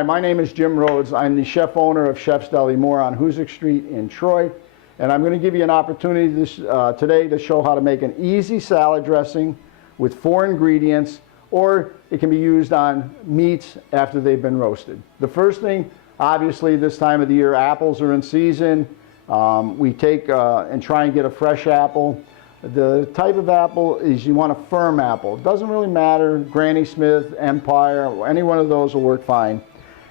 Hi, my name is Jim Rhoads. I'm the chef owner of Chef's Deli on Hoosick Street in Troy. And I'm going to give you an opportunity today to show how to make an easy salad dressing with 4 ingredients, or it can be used on meats after they've been roasted. The first thing, obviously this time of the year, apples are in season. We take and try and get a fresh apple. The type of apple is you want a firm apple. It doesn't really matter, Granny Smith, Empire, any one of those will work fine.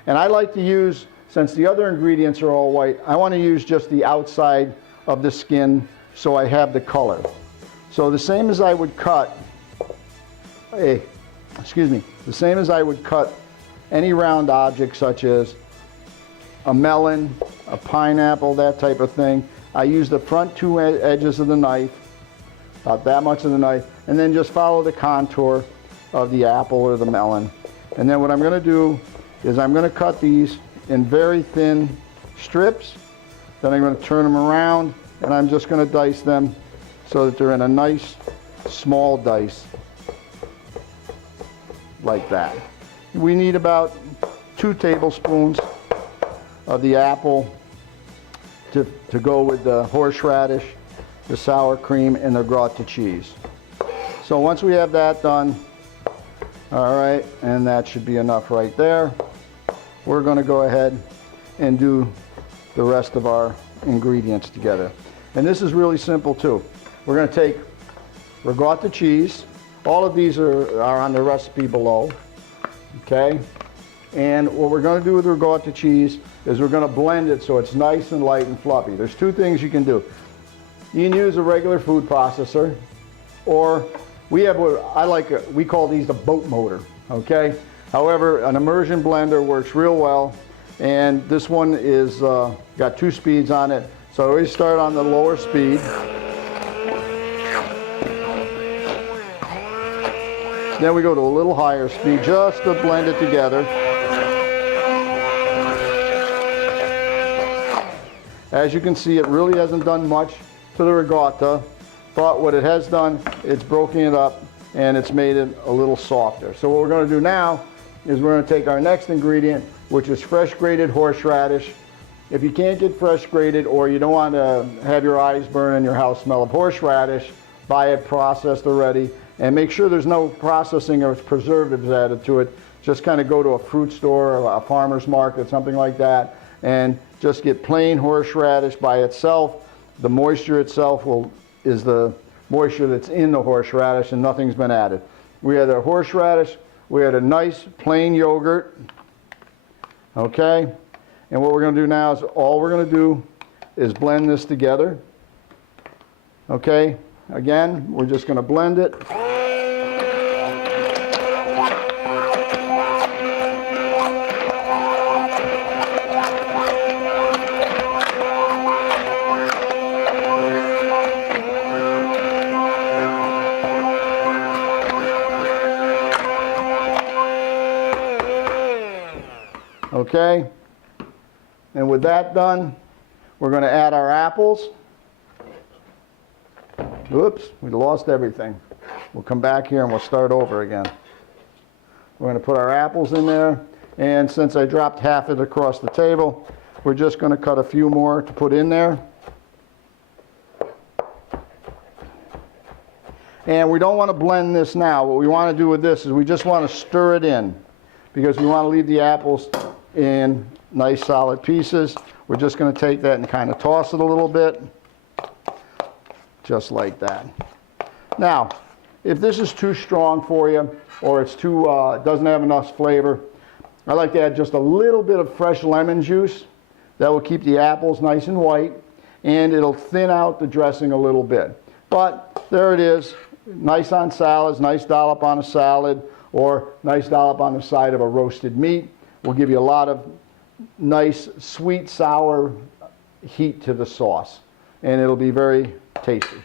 And I like to use, since the other ingredients are all white, I want to use just the outside of the skin so I have the color. So the same as I would cut the same as I would cut any round object such as a melon, a pineapple, that type of thing. I use the front 2 edges of the knife, about that much of the knife, and then just follow the contour of the apple or the melon. And then what I'm going to do is I'm going to cut these in very thin strips. Then I'm going to turn them around and I'm just going to dice them so that they're in a nice small dice like that. We need about 2 tablespoons of the apple to go with the horseradish, the sour cream, and the gratin cheese. So once we have that done, all right, and that should be enough right there, we're going to go ahead and do the rest of our ingredients together. And this is really simple too. We're going to take ricotta cheese. All of these are on the recipe below, okay? And what we're going to do with ricotta cheese is we're going to blend it so it's nice and light and fluffy. There's 2 things you can do. You can use a regular food processor, or we have what we call these the boat motor, okay? However, an immersion blender works real well, and this one is got 2 speeds on it. So I always start on the lower speed. Then we go to a little higher speed just to blend it together. As you can see, it really hasn't done much to the ricotta, but what it has done, it's broken it up and it's made it a little softer. So what we're going to do now is we're going to take our next ingredient, which is fresh grated horseradish. If you can't get fresh grated, or you don't want to have your eyes burn and your house smell of horseradish, buy it processed already, and make sure there's no processing or preservatives added to it. Just kind of go to a fruit store or a farmer's market, something like that, and just get plain horseradish by itself. The moisture itself is the moisture that's in the horseradish, and nothing's been added. We had a horseradish, we had a nice plain yogurt, okay? And what we're going to do now is all we're going to do is blend this together, okay? Again, we're just going to blend it. Okay, and with that done, we're going to add our apples. Oops, we lost everything. We'll come back here and we'll start over again. We're going to put our apples in there, and since I dropped half of it across the table, we're just going to cut a few more to put in there. And we don't want to blend this now. What we want to do with this is we just want to stir it in, because we want to leave the apples in nice solid pieces. We're just going to take that and kind of toss it a little bit, just like that. Now, if this is too strong for you, or it's too doesn't have enough flavor, I like to add just a little bit of fresh lemon juice. That will keep the apples nice and white, and it'll thin out the dressing a little bit. But there it is, nice on salads, nice dollop on a salad, or nice dollop on the side of a roasted meat. Will give you a lot of nice, sweet, sour heat to the sauce, and it'll be very tasty.